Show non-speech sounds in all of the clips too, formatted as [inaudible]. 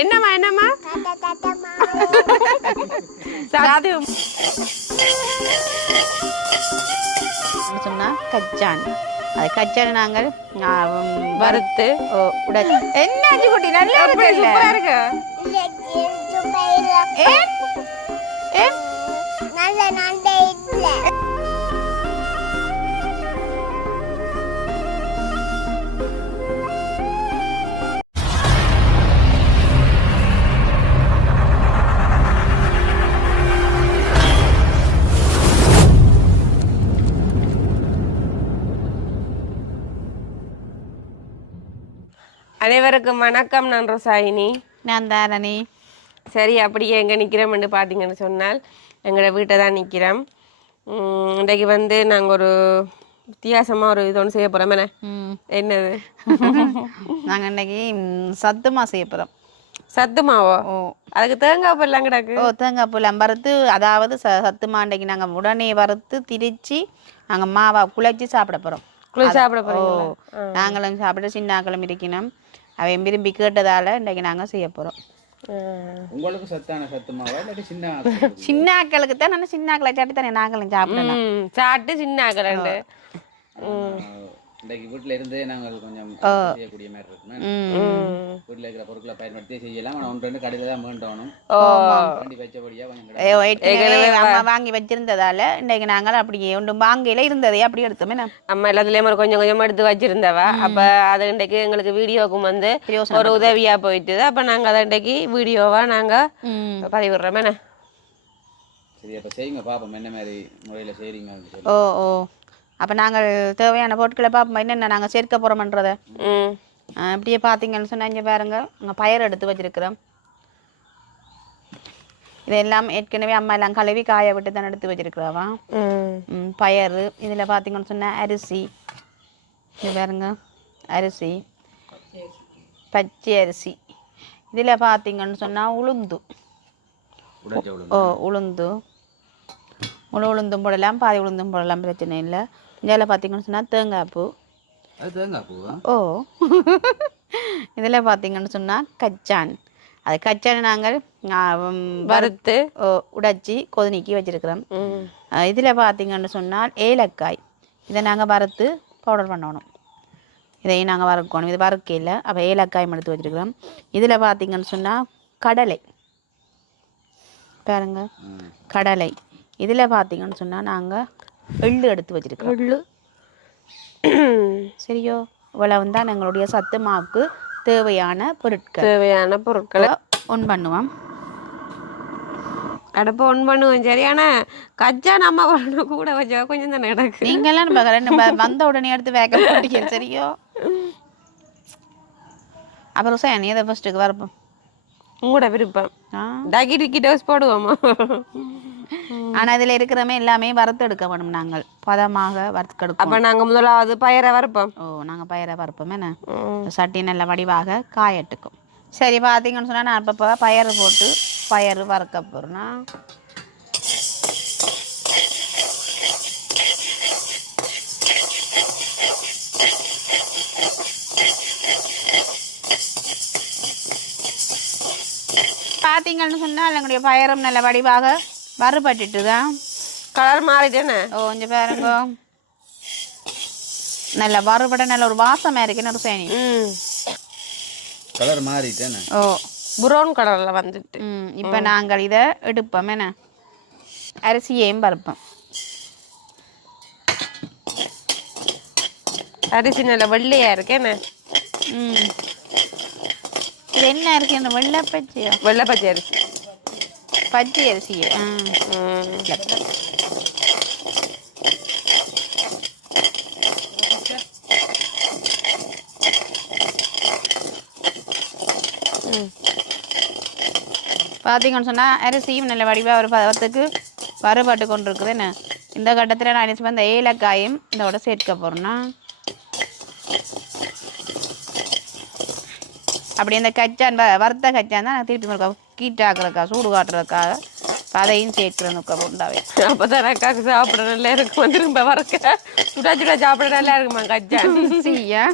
என்னம்மா என்னம்மா? சத்து சொன்னா? கச்சான் அது கச்சான் நாங்கள் வறுத்து. உட என்னாச்சு குட்டி? நல்லா இருக்கு. ஏன்? ஏன்? நல்ல நல்ல இல்ல. அனைவருக்கும் வணக்கம் நான் ரோசாயினி நான் சரி அப்படியே எங்கே நிற்கிறோம்னு பார்த்தீங்கன்னு சொன்னால் எங்களோட வீட்டை தான் நிற்கிறோம் இன்றைக்கு வந்து நாங்கள் ஒரு வித்தியாசமாக ஒரு இது ஒன்று செய்ய போகிறோம் என்ன? என்னது? [laughs] நாங்கள் இன்னைக்கு சத்துமா செய்ய போகிறோம் சத்து மாவோ? அதுக்கு தேங்காய் பல்லாம் கிடக்கு? ஓ தேங்காய் பூலாம் வறுத்து அதாவது ச சத்து மாண்டைக்கு நாங்கள் உடனே வறுத்து திரிச்சு நாங்கள் மாவா குழைச்சி சாப்பிட போகிறோம் குளிர் சாப்பிட போகிறீங்களா நாங்களும் சாப்பிட்டு சின்னாக்களும் இருக்கணும். அவன் விரும்பி கேட்டதால இன்றைக்கு நாங்கள் செய்ய போகிறோம் உங்களுக்கு சத்தான சத்துமாவா இல்லாட்டி சின்ன [laughs] சின்ன ஆக்களுக்கு தான் நான் சின்ன ஆக்களை சாப்பிட்டு தானே நாங்களும் சாப்பிடலாம். சாப்பிட்டு சின்ன ஆக்கலண்டு இன்றைக்கு வீட்டில் இருந்தே நாங்கள் கொஞ்சம் செய்யக்கூடிய மாதிரி இருக்குமே. வீட்டில் இருக்கிற பொருட்களை பயன்படுத்தி செய்யலாம். ஆனால் ஒன்று ரெண்டு கடையில் தான் வேண்டணும் ஓ. வண்டி வச்சபடியாக கொஞ்சம் வாங்கி வச்சிருந்ததால இன்றைக்கு நாங்கள் அப்படியே ஒன்றும் வாங்கையில இருந்ததே அப்படியே எடுத்தோமே நான். அம்மா எல்லாத்துலேயும் ஒரு கொஞ்சம் கொஞ்சம் எடுத்து வச்சிருந்தவ. அப்போ அது இன்றைக்கு எங்களுக்கு வீடியோக்கும் வந்து ஒரு உதவியா போயிட்டு அப்போ நாங்கள் அதை இன்றைக்கு வீடியோவா நாங்கள் பதிவிடுறோம். சரி அப்போ செய்யுங்க. பார்ப்போம் என்ன மாதிரி முறையில் செய்கிறீங்கன்னு சொல்லி ஓ ஓ. அப்போ நாங்கள் தேவையான பொருட்களை பார்ப்போம்? என்னென்ன நாங்கள் சேர்க்க போகிறோமன்றதை ம். இப்படியே பார்த்தீங்கன்னு சொன்னா இங்கே பாருங்க. அங்கே பயர் எடுத்து வச்சிருக்கிறோம். இதெல்லாம் ஏற்கனவே அம்மா எல்லாம் கழுவி காய விட்டு தான் எடுத்து வச்சிருக்கிறவா. பயறு இதில் பார்த்தீங்கன்னு சொன்னால் அரிசி. இது பாருங்க. அரிசி. பச்சை அரிசி. இதில் பார்த்தீங்கன்னு சொன்னால் உளுந்து. ஓ உளுந்து. முழு உளுந்தும் போடலாம். பாதி உளுந்தும் போடலாம். பிரச்சனை இல்லை. இதில் பார்த்தீங்கன்னு சொன்னால் தேங்காய் பூ. அது தேங்காய் பூவா? ஓ. இதில் பார்த்தீங்கன்னு சொன்னால் கச்சான். அது கச்சான் நாங்கள் வறுத்து. உடைச்சி கொதினிக்கி வச்சிருக்கிறோம். ம். இதில் பார்த்தீங்கன்னு சொன்னால் ஏலக்காய். இதை நாங்கள் வறுத்து பவுடர் பண்ணணும். இதையும் நாங்கள் வறுக்கணும். இது வறுக்கையில் அப்போ ஏலக்காயும் எடுத்து வச்சிருக்கிறோம். இதில் பார்த்தீங்கன்னு சொன்னால் கடலை. பாருங்க. ம். கடலை. இதில் பார்த்தீங்கன்னு சொன்னால் நாங்கள் எள்ளு எடுத்து வச்சிருக்கிறோம். எள்ளு [clears throat] சரியோ? இவ்வளவு தான் எங்களுடைய சத்து மாவுக்கு தேவையான பொருட்கள். தேவையான பொருட்களை. ஒன் பண்ணுவோம். அடுப்பு ஒன் பண்ணுவோம் சரி. ஆனா கச்சா நம்ம வரணும் கூட வச்சா கொஞ்சம் தானே கிடக்கு நீங்களாம் நம்ம ப- வந்த உடனே எடுத்து வேக போட்டீங்க சரியோ? அப்புறம் சார் எதை ஃபர்ஸ்ட்டுக்கு வரப்போம் உங்களோட விருப்பம். ஆ. டக்கிட்டு டோஸ் போடுவோமா? ஆனால் இதில் இருக்கிறமே எல்லாமே வறுத்து எடுக்க வேணும் நாங்கள். பதமாக வறுத்து எடுப்போம் அப்ப நாங்க முதலாவது பயரை வறுப்போம். ஓ நாங்கள் பயிரை வறுப்போம். என்ன. சட்டி நல்ல வடிவாக காயட்டுக்கும். சரி பார்த்தீங்கன்னு சொன்னால் நான் இப்போ பயறு போட்டு பயறு வறுக்க போகிறேன்னா பார்த்தீங்கன்னு சொன்னால் எங்களுடைய பயரும் நல்ல வடிவாக வறுபட்டுட்டு தான் கலர் மாறிட்டேனே. ஓ கொஞ்சம் பாருங்க. நல்ல வறுபட நல்ல ஒரு வாசமாக இருக்குன்னு ஒரு சேனி கலர் மாறிட்டேன்னு ஓ. ப்ரௌன் கலர்ல வந்துட்டு. ம் இப்போ நாங்கள் இதை எடுப்போம் என்ன? அரிசியையும் பருப்போம் அரிசி நல்ல வெள்ளையா இருக்கேன்னு ம். இது என்ன அரிசி அந்த வெள்ளை பச்சையோ வெள்ளை பச்சை அரிசி. பச்சை அரிசி ஆ ம் eh. பார்த்தீங்கன்னு சொன்னால் அரிசியும் நல்ல வடிவாக ஒரு பதத்துக்கு வறுபட்டு கொண்டிருக்குது. என்ன? இந்த கட்டத்தில் நான் என்ன இந்த ஏலக்காயும் இதோட சேர்க்க போகிறேன்னா அப்படி இந்த கச்சான் வ- வறுத்த கச்சான் தான் நான் திருப்பி இருக்கா கீட்டாக்குறக்கா சூடு காட்டுறதுக்காக இப்ப அதையும் சேர்க்கிறதுக்கு உண்டாவே அப்பதான் அக்காக்கு சாப்பிட நல்லா இருக்கும்? திரும்ப வரக்க. சுடா சுடா சாப்பிட நல்லா இருக்குமா கஜ்ஜா சீயா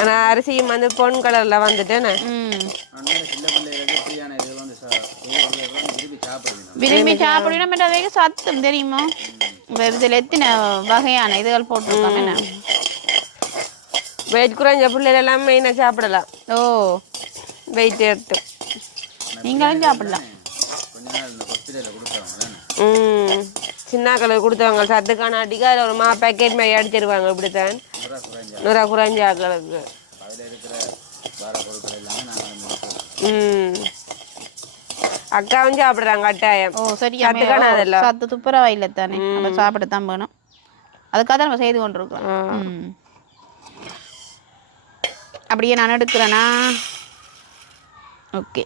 ஆனால் அரிசியும் வந்து பொன் கலரில் வந்துட்டேன்னு விரும்பி சாப்பிடணும் சத்தம் தெரியுமா? இதில் எத்தனை வகையான இதுகள் போட்டிருக்கோம் என்ன? வெயிட் குறைஞ்ச பிள்ளைகள் எல்லாம் மெயினாக சாப்பிடலாம். ஓ. வெயிட் எடுத்து. நீங்களும் சாப்பிடலாம். தானே ம். சின்ன கலர் கொடுத்தவங்க சத்துக்கான அடிக்க அதில் ஒரு மா பேக்கெட் மாதிரி அடிச்சிருவாங்க இப்படித்தான். நூறா குறைஞ்சா ஆக்களுக்கு. ம். அக்காவும் சாப்பிட்றாங்க கட்டாயம். ஓ சரியா. சத்துக்கான அதெல்லாம். சத்து துப்புரவா இல்லை தானே நம்ம சாப்பிடத்தான் வேணும் அதுக்காக தான் நம்ம செய்து கொண்டிருக்கோம் ம். அப்படியே நான் எடுக்கிறேனா? ஓகே.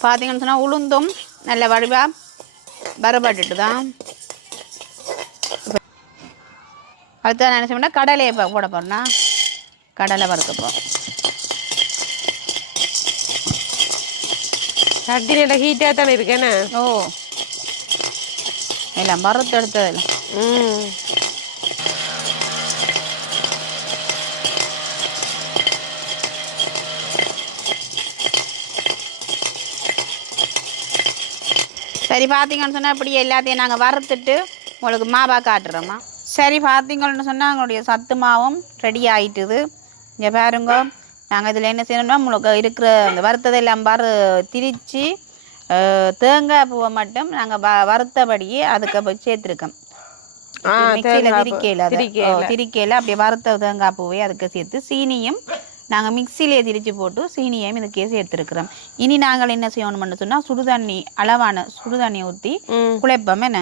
பார்த்தீங்கன்னு சொன்னால் உளுந்தும் நல்ல வடிவாக வரப்பட்டுட்டு தான் அடுத்து நான் என்ன செய்யணும்னா கடலையை இப்போ போட போகிறேன்னா கடலை வறுக்கப்போ சட்டி நல்ல ஹீட்டாக தானே இருக்கேன்னு ஓ. எல்லாம் வறுத்து எடுத்ததில்ல ம். சரி பார்த்தீங்கன்னு சொன்னால் இப்படி எல்லாத்தையும் நாங்கள் வறுத்துட்டு உங்களுக்கு மாவா காட்டுறோம்மா. சரி பார்த்தீங்கன்னு சொன்னால் எங்களுடைய சத்து மாவும் ரெடி ஆயிட்டுது. இங்கே பாருங்க. நாங்கள் இதில் என்ன செய்யணும்னா உங்களுக்கு இருக்கிற அந்த வறுத்ததெல்லாம் வறு திரித்து தேங்காய் பூவை மட்டும் நாங்கள் வ வறுத்தபடியே அதுக்கு சேர்த்துருக்கோம். மிக்சியில். திரிக்கையில் திரிக்கையில. திரிக்கையில் அப்படியே வறுத்த தேங்காய் பூவை அதுக்கு சேர்த்து சீனியும் நாங்கள் மிக்சியிலே திரிச்சு போட்டு சீனியையும் இதுக்கே சேர்த்துருக்குறோம். இனி நாங்கள் என்ன செய்யணும்னு சொன்னால் சுடுதண்ணி அளவான சுடுதண்ணி ஊற்றி குழைப்போம் என்ன?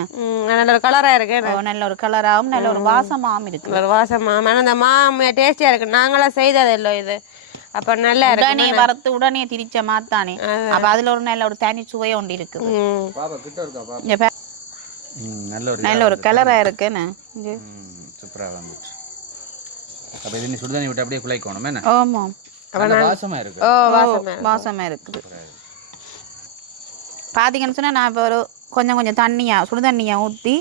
நல்ல ஒரு கலராக இருக்கேன் ஓ, நல்ல ஒரு கலராகவும் நல்ல ஒரு வாசமாகவும் இருக்கு. ஒரு வாசமா ஆனால் இந்த மா டேஸ்டியாக இருக்கு. நாங்களாம் செய்தது இல்லை இது. அப்போ நல்லா உடனே வறுத்து உடனே திரிச்ச மாத்தானே. அப்ப அதுல ஒரு நல்ல ஒரு தனி சுவை ஒன்று இருக்குது. ம். பாப்பா கிட்ட இருக்கா பாப்பா? இங்க பா- ம், நல்ல ஒரு நல்ல ஒரு கலரா இருக்குன்னு. இங்க. சூப்பராக வந்துச்சு. அப்போ இது நீ சுடுதண்ணி விட்டு அப்படியே குலைக்கணும் என்ன? ஆமா. நல்ல வாசமா இருக்கு. ஓ ஓ, வாசமா வாசமா இருக்குது. பாத்தீங்கன்னு சொன்னா நான் இப்போ ஒரு கொஞ்சம் கொஞ்சம் தண்ணியா சுடு தண்ணியா ஊத்தி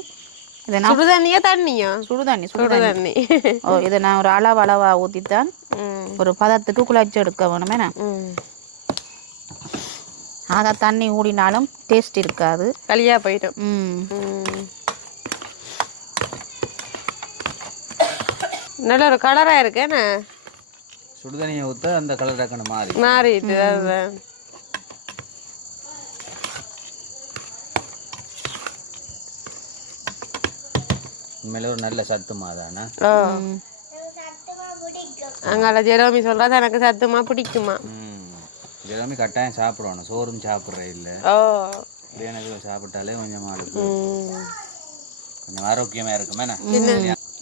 இதை நான் சுடுதண்ணியா தண்ணியா? சுடு தண்ணி சுடு தண்ணி சுடுதண்ணி. ஓ இதை நான் ஒரு அளவு ம். ஒரு பதத்துக்கு குழைச்சி எடுக்க வேணுமே ஆக தண்ணி ஊடினாலும் டேஸ்ட் இருக்காது. களியா போயிடும். நல்ல ஒரு கலராக இருக்கேன்னு சுடுதண்ணியை ஊற்ற அந்த கலர் மாறி மாறிட்டு அதுதான் உண்மையிலே ஒரு நல்ல சத்து மாதானே ஓ ம். அங்கால ஜெரோமி சொல்றது எனக்கு சத்துமா பிடிக்குமா? ம். எல்லாமே கட்டாயம் சாப்பிடணும். சோறும் சாப்பிட்ற இல்லை. ஓ. பிரியாணி சாப்பிட்டாலே கொஞ்சம் ஆளுக்கு ம். கொஞ்சம் ஆரோக்கியமாக இருக்குமே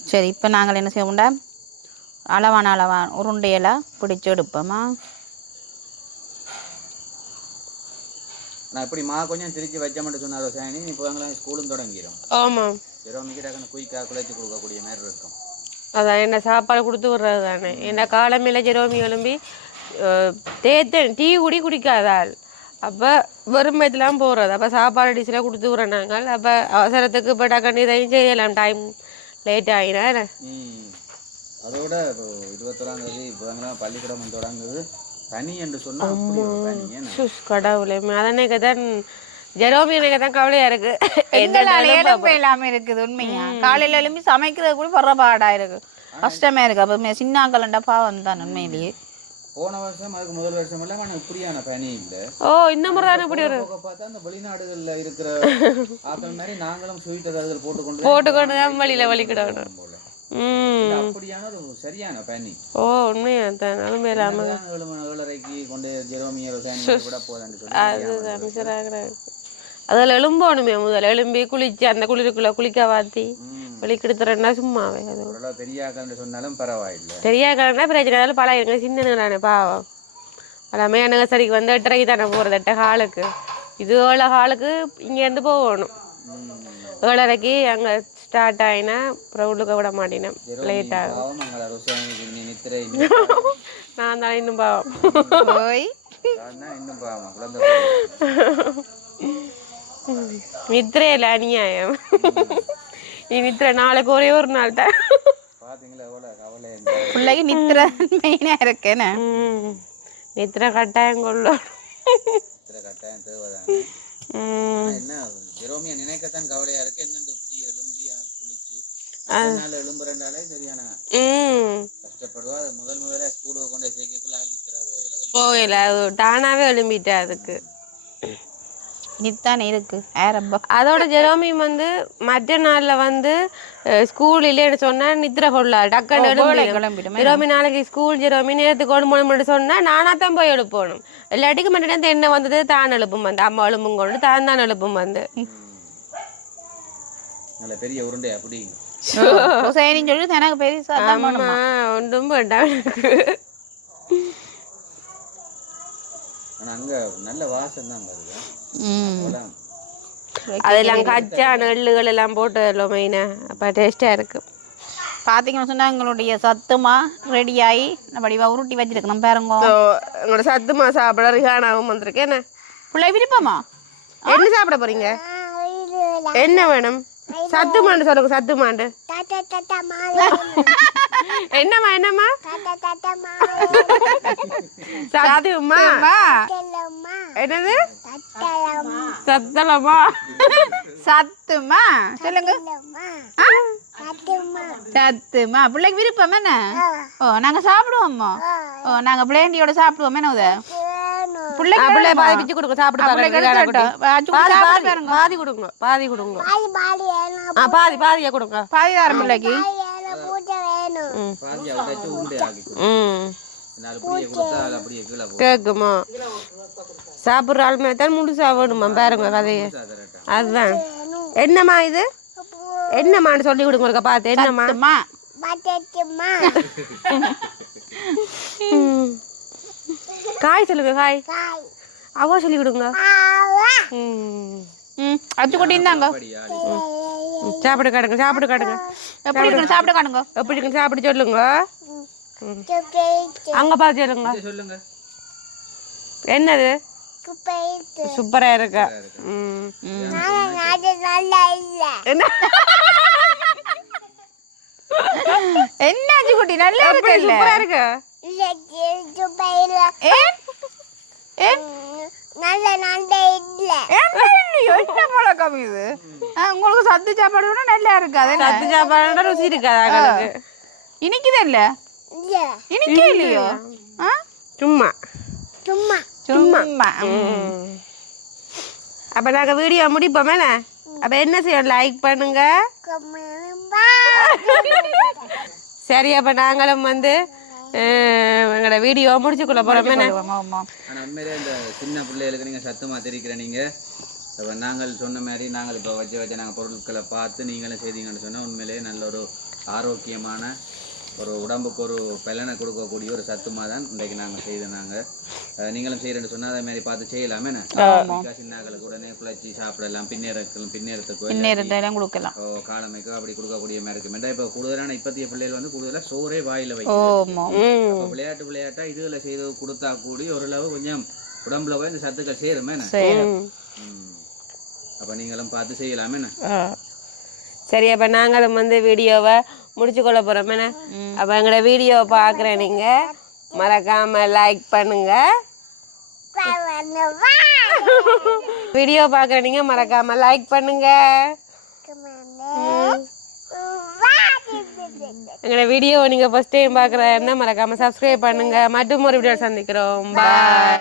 சரி இப்போ நாங்கள் என்ன செய்வோம்டா அளவான அளவான உருண்டையெல்லாம் பிடிச்சி எடுப்போமா? நான் இப்படி மா கொஞ்சம் திருச்சி வச்ச மட்டும் சொன்னாரோ சாணி இப்போ எங்களாம் ஸ்கூலும் தொடங்கிடும் ஆமாம். டக்குன்னு குயிக்காக குழைச்சி கொடுக்கக்கூடிய மாதிரி இருக்கும். அதான் என்ன சாப்பாடு கொடுத்து விட்றது தானே. என்ன காலமையில் ஜெரோமி எழும்பி தேத்தன் டீ குடி குடிக்காதாள் அப்போ வெறுமையெல்லாம் போகிறது அப்போ சாப்பாடு டிஷ்ஷில் கொடுத்து விட்றோம் நாங்கள் அப்போ அவசரத்துக்கு இப்போ டக்குன்னு இதையும் செய்யலாம். டைம் லேட் ஆகினா அதோட இப்போ இருபத்தொராம் தேதி இப்போ எங்களாம் பள்ளிக்கூடம் தொடங்குது. பனி என்று சொன்னால் கடவுளே. அதனைக்கு தான் ஜெரோமி எனக்கு தான் கவலையாக இருக்கு. எங்களால எலும்பு இல்லாம இருக்குது உண்மையா? காலையில எழும்பி சமைக்கிறது கூட படுற பாடா இருக்கு. கஷ்டமே இருக்கு. அப்ப சின்னாங்கலண்டா பாவம் தான் உண்மையிலேயே. போன வருஷம் அதுக்கு முதல் வருஷம் எல்லாம் ஆனால் இப்படியான பனி இல்லை ஓ இந்த முறை தானே இப்படி ஒரு பார்த்தா அந்த வெளிநாடுகள்ல இருக்கிற [laughs] ஆக்கள் மாதிரி நாங்களும் சுவீட்டை கருதல் போட்டுக்கொண்டு போட்டுக்கொண்டு தான் வழியில் வலிக்கிடணும். அப்படியான ஒரு சரியான பனி ஓ உண்மையா? தான் மணி ஏழரைக்கு கொண்டு ஜெரோமிய கூட அதுதான் அதில் எலும்போணுமே முதல்ல. எலும்பி குளிச்சு அந்த குளிருக்குள்ள குளிக்க வாத்தி. வெளிக்கெடுத்துறேன்னா சும்மாவே அது. ஓரளவு பெரிய ஆக்கள்னு சொன்னாலும் பரவாயில்லை. பெரிய கிழமை பிரச்சனை இல்லை பழகிருங்க சின்னனுங்களானே பாவம். எல்லாமே எனக்கு சரிக்கு வந்து எட்டரைக்கு தானே போகிறது எட்ட ஹாலுக்கு. இது ஏழு ஹாலுக்கு இங்கேருந்து போகணும். ஏழரைக்கு அங்கே ஸ்டார்ட் ஆகினா அப்புறம் உள்ளுக்க விட மாட்டேனேன். லேட் ஆகும். [laughs] நான் தான் இன்னும் பாவம். காரணம் இன்னும் பாவம். [laughs] நித்திரையில் அநியாயம் நீ நித்திரை நாளைக்கு ஒரே ஒரு நாள் தான் பிள்ளைக்கு நித்திர மெயினாக இருக்கேன்னு ம். நித்திரை கட்டாயம் கொள்ளும் இத்தனை கட்டாயம் தேவைதானே ஆனா என்ன ஜெரோமியா நினைக்கத்தான் கவலையா இருக்கு என்னண்டு புதிய எலும்பி குளிச்சு அதனால எலும்புறண்டாலே சரியான ம் கஷ்டப்படுவா அது முதல் முதல்ல ஸ்கூலுக்கு கொண்டு சேர்க்கக்குள்ள ஆள் நித்திரா போயில போகல அது தானாவே எழும்பிட்டேன் அதுக்கு நித்தானே இருக்கு. ஏரப்பா அதோட ஜெரோமியும் வந்து மற்ற நாள்ல வந்து ஸ்கூல் இல்லைன்னு சொன்னா நித்திர கொள்ளா டக்குன்னு எழும்பிடும் கிளம்பிடும் ஜெரோமி நாளைக்கு ஸ்கூல் ஜெரோமி நேரத்துக்கு கொண்டு போகணும்னு சொன்னா நானா தான் போய் எழுப்பணும். இல்லாட்டிக்கு மட்டும் என்ன வந்தது? தான் எழுப்பும் வந்து. அம்மா எழுப்பும் கொண்டு தான் தான் எழுப்பும் வந்து. நல்ல பெரிய உருண்டை அப்படி சரின்னு சொல்லி எனக்கு ஆமா ஒன்றும் வேண்டாம் எனக்கு ஆனா அங்க நல்ல வாசம் தான் வருது ம். அதெல்லாம் கச்சா நெல்லுகள் எல்லாம் போட்டு எல்லாம் மெயினா அப்போ டேஸ்டா இருக்கு. பார்த்தீங்கன்னு சொன்னா எங்களுடைய சத்துமா ரெடி ஆகி நம்ம உருட்டி வச்சிருக்கணும் பாருங்க. ஸோ உங்களோட சத்துமா சாப்பிட ரிஹானாவும் வந்திருக்கு. என்ன? பிள்ளை விருப்பமா? என்ன சாப்பிட போறீங்க? என்ன வேணும்? சத்துமாண்டு சொல்லுங்க சத்துமாண்டு [laughs] என்னம்மா என்னம்மா? மாவேலம்மா என்னது? சத்தலமா? சத்துமா? சொல்லுங்க. சத்துமா? பிள்ளைக்கு விருப்பம் என்ன? ஓ நாங்க சாப்பிடுவோம்மா. ஓ நாங்க பிள்ளைண்டியோட சாப்பிடுவோம். என்ன பிள்ளைக்கு பிள்ளை? பாதி பிச்சு கொடுங்க சாப்பிட்டு பிள்ளைக்கு பாருங்க. பாதி கொடுங்க பாதி கொடுங்க. பாதி பாதியா கொடுங்க. பிள்ளைக்கு? பாதி வேணும் பூஜை கேக்குமா சாப்பிட்ற ஆள் மேலே தான் முழுசா வேணுமா பாருங்க கதையை அதுதான் என்னம்மா இது என்னம்மான்னு சொல்லி கொடுங்க ஒருக்கா பார்த்து என்னம்மா. காய் சொல்லுங்க காய் அவ சொல்லி கொடுங்க ஆவா ம். ம் அச்சு கொட்டி இருந்தாங்க அப்படி ஆடி ம், சாப்பிடு காடுங்க சாப்பிடு காடுங்க எப்படி இருக்குன்னு சாப்பிட்டு காணுங்க எப்படி இருக்குன்னு சாப்பிட்டு சொல்லுங்க. அங்க பார்த்து சொல்லுங்க. சொல்லுங்க. என்னது? சூப்பரா இருக்கா. ம். நான் அது நல்லா இல்ல. என்ன? என்ன அச்சு குட்டி? நல்லா இருக்கு இல்ல சூப்பரா இருக்கு. ஏன்? ஏன்? நல்ல நண்டை இல்ல. என்ன பழக்கம் இது? உங்களுக்கு சத்து சாப்பாடு கூட நல்லா இருக்கு அது என்ன? சத்து சாப்பாடு ருசி இருக்காது இனிக்குது இல்ல? இல்ல. இனிக்கே இல்லையோ? ஆ? சும்மா. சும்மா. சும்மா. அப்ப நாங்க வீடியோ முடிப்போம் அப்ப என்ன செய்யணும்? லைக் பண்ணுங்க. சரி அப்ப நாங்களும் வந்து எங்களோட வீடியோ முடிச்சுக்கொள்ள போறோம் என்ன ஆமா, ஆமா. ஆனா உண்மையிலே இந்த சின்ன பிள்ளைகளுக்கு நீங்க சத்தமா தெரிவிக்கிற நீங்க இப்ப நாங்கள் சொன்ன மாதிரி நாங்கள் இப்போ வச்சு வச்ச நாங்கள் பொருட்களை பார்த்து நீங்களும் செய்தீங்கன்னு சொன்னா உண்மையிலேயே நல்ல ஒரு ஆரோக்கியமான ஒரு உடம்புக்கு ஒரு பலனை கொடுக்கக்கூடிய ஒரு சத்துமா தான் இன்றைக்கு நாங்கள் செய்த நாங்கள் நீங்களும் செய்யறேன்னு சொன்னா அதே மாதிரி பார்த்து செய்யலாமே. சின்னாக்களுக்கு உடனே குழச்சி சாப்பிடலாம். இந்நேரத்தை எல்லாம் கொடுக்கலாம். ஓ காலமைக்கோ அப்படி கொடுக்கக்கூடிய மாதிரி இருக்கும். இப்போ கூடுதலான இப்பத்திய பிள்ளைகள் வந்து கூடுதலாக சோறே வாயில வைக்கிறது ஓமோ ம். அப்ப விளையாட்டு விளையாட்டா இதுகளை செய்து கொடுத்தா கூடி ஓரளவு கொஞ்சம் உடம்புல போய் இந்த சத்துக்கள் சேருமே. அப்ப நீங்களும் பார்த்து செய்யலாமே. சரி அப்ப நாங்களும் வந்து வீடியோவை முடிச்சு கொள்ள போறோம். என்ன? அப்ப எங்களோட வீடியோ பாக்குற நீங்க. மறக்காம லைக் பண்ணுங்க. வீடியோ பாக்குற நீங்க. மறக்காம லைக் பண்ணுங்க. எங்களோட வீடியோ நீங்க ஃபர்ஸ்ட் டைம் பாக்குறதா இருந்தா மறக்காம சப்ஸ்கிரைப் பண்ணுங்க. மற்றும் ஒரு வீடியோ சந்திக்கிறோம். பாய்